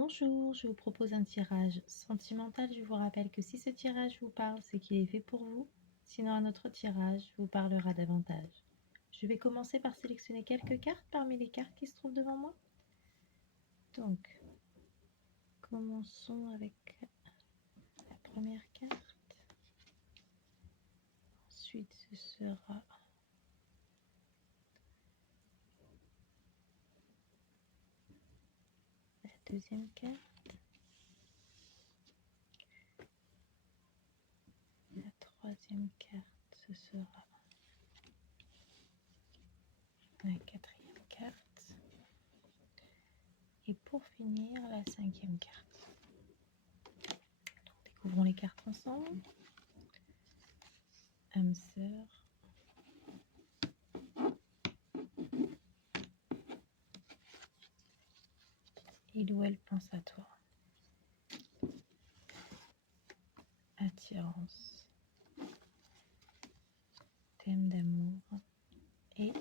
Bonjour, je vous propose un tirage sentimental. Je vous rappelle que si ce tirage vous parle, c'est qu'il est fait pour vous. Sinon, un autre tirage vous parlera davantage. Je vais commencer par sélectionner quelques cartes parmi les cartes qui se trouvent devant moi. Donc, commençons avec la première carte. Ensuite, ce sera la deuxième carte. La troisième carte, ce sera la quatrième carte. Et pour finir, la cinquième carte. Donc, découvrons les cartes ensemble. Âme sœur. Il ou elle pense à toi. Attirance. Thème d'amour. Et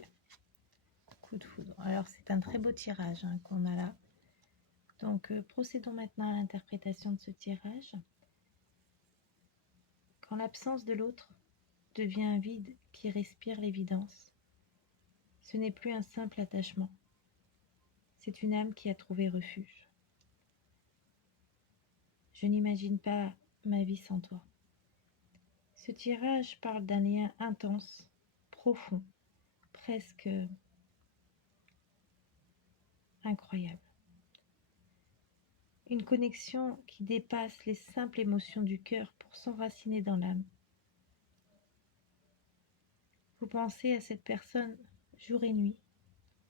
coup de foudre. Alors c'est un très beau tirage qu'on a là. Donc procédons maintenant à l'interprétation de ce tirage. Quand l'absence de l'autre devient un vide qui respire l'évidence, ce n'est plus un simple attachement. C'est une âme qui a trouvé refuge. Je n'imagine pas ma vie sans toi. Ce tirage parle d'un lien intense, profond, presque incroyable. Une connexion qui dépasse les simples émotions du cœur pour s'enraciner dans l'âme. Vous pensez à cette personne jour et nuit,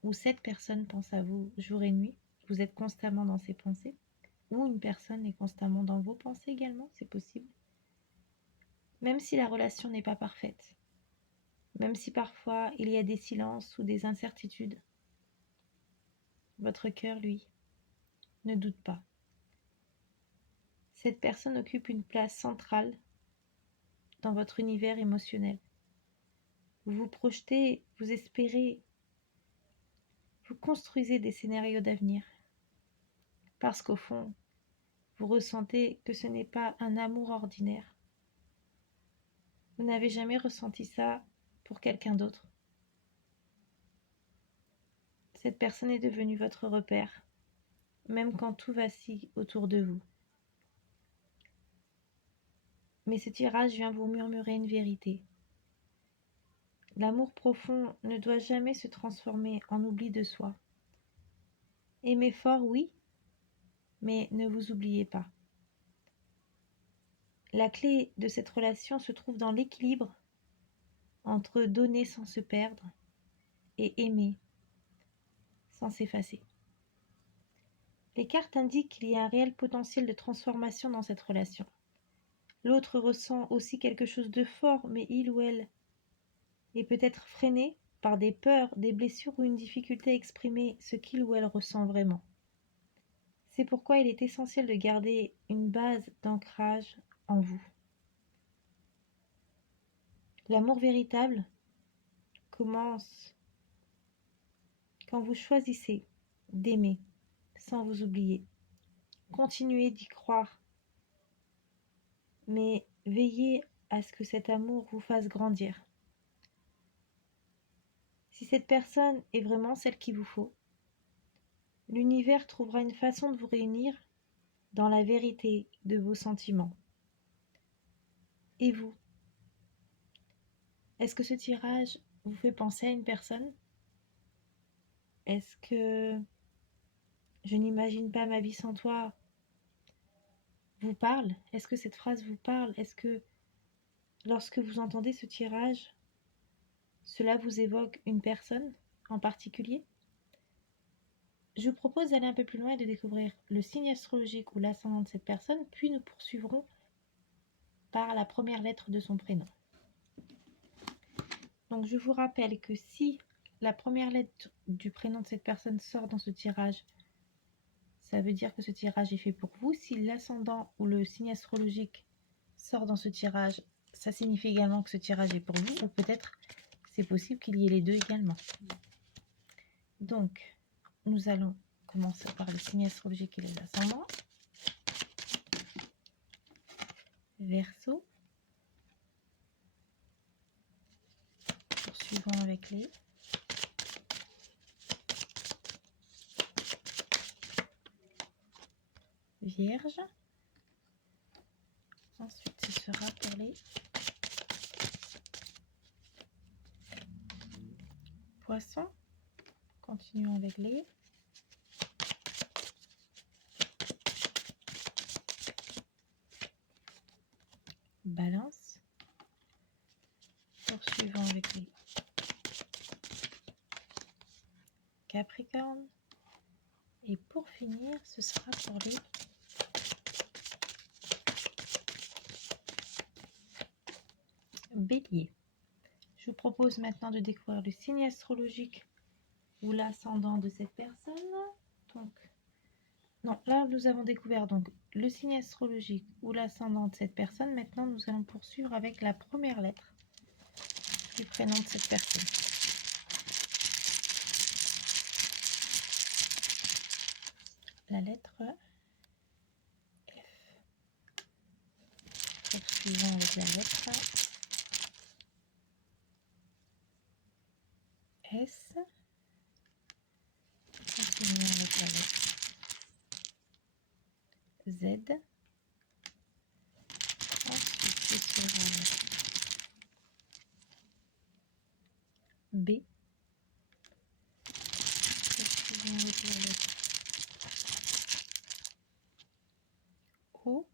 ou cette personne pense à vous jour et nuit, vous êtes constamment dans ses pensées, ou une personne est constamment dans vos pensées également, c'est possible. Même si la relation n'est pas parfaite, même si parfois il y a des silences ou des incertitudes, votre cœur, lui, ne doute pas. Cette personne occupe une place centrale dans votre univers émotionnel. Vous vous projetez, vous espérez, vous construisez des scénarios d'avenir. Parce qu'au fond, vous ressentez que ce n'est pas un amour ordinaire. Vous n'avez jamais ressenti ça pour quelqu'un d'autre. Cette personne est devenue votre repère, même quand tout vacille autour de vous. Mais ce tirage vient vous murmurer une vérité. L'amour profond ne doit jamais se transformer en oubli de soi. Aimez fort, oui, mais ne vous oubliez pas. La clé de cette relation se trouve dans l'équilibre entre donner sans se perdre et aimer sans s'effacer. Les cartes indiquent qu'il y a un réel potentiel de transformation dans cette relation. L'autre ressent aussi quelque chose de fort, mais il ou elle est peut-être freiné par des peurs, des blessures ou une difficulté à exprimer ce qu'il ou elle ressent vraiment. C'est pourquoi il est essentiel de garder une base d'ancrage en vous. L'amour véritable commence quand vous choisissez d'aimer sans vous oublier. Continuez d'y croire, mais veillez à ce que cet amour vous fasse grandir. Si cette personne est vraiment celle qu'il vous faut, l'univers trouvera une façon de vous réunir dans la vérité de vos sentiments. Et vous? Est-ce que ce tirage vous fait penser à une personne? Est-ce que je n'imagine pas ma vie sans toi vous parle? Est-ce que cette phrase vous parle? Est-ce que lorsque vous entendez ce tirage, cela vous évoque une personne en particulier? Je vous propose d'aller un peu plus loin et de découvrir le signe astrologique ou l'ascendant de cette personne, puis nous poursuivrons par la première lettre de son prénom. Donc je vous rappelle que si la première lettre du prénom de cette personne sort dans ce tirage, ça veut dire que ce tirage est fait pour vous. Si l'ascendant ou le signe astrologique sort dans ce tirage, ça signifie également que ce tirage est pour vous, ou peut-être c'est possible qu'il y ait les deux également. Donc, nous allons commencer par le signe astrologique et les ascendants. Verseau. Poursuivons avec les Vierges. Ensuite, ce sera pour les Poissons. Continuons avec les Balance. Poursuivons avec les Capricorne. Et pour finir, ce sera pour les Bélier. Je vous propose maintenant de découvrir le signe astrologique ou l'ascendant de cette personne. Donc, non, là nous avons découvert donc le signe astrologique ou l'ascendant de cette personne. Maintenant, nous allons poursuivre avec la première lettre du prénom de cette personne. La lettre F. Poursuivons avec la lettre S. Continuons avec la lettre Z. Ensuite, ce sera la B. Poursuivons avec la lettre O.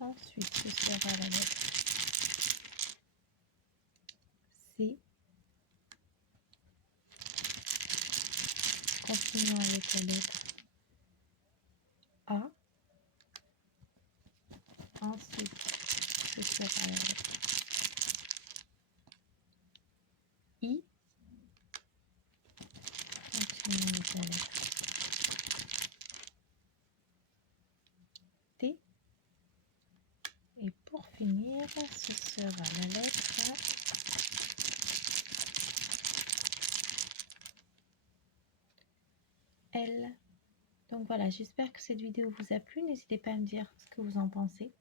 Ensuite, ce sera la lettre C. Continuons avec la lettre A. Ensuite, ce sera la lettre I. Continuons avec la lettre T. Et pour finir, ce sera la lettre L. Donc voilà, j'espère que cette vidéo vous a plu. N'hésitez pas à me dire ce que vous en pensez.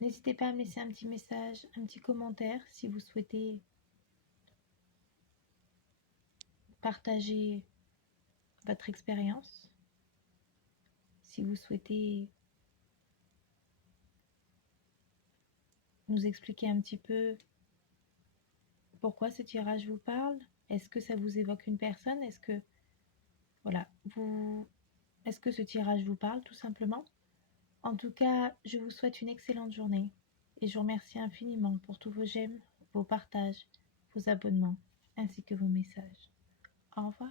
N'hésitez pas à me laisser un petit message, un petit commentaire si vous souhaitez partager votre expérience. Si vous souhaitez nous expliquer un petit peu pourquoi ce tirage vous parle. Est-ce que ça vous évoque une personne? Est-ce que voilà, est-ce que ce tirage vous parle tout simplement? En tout cas, je vous souhaite une excellente journée et je vous remercie infiniment pour tous vos j'aime, vos partages, vos abonnements ainsi que vos messages. Au revoir.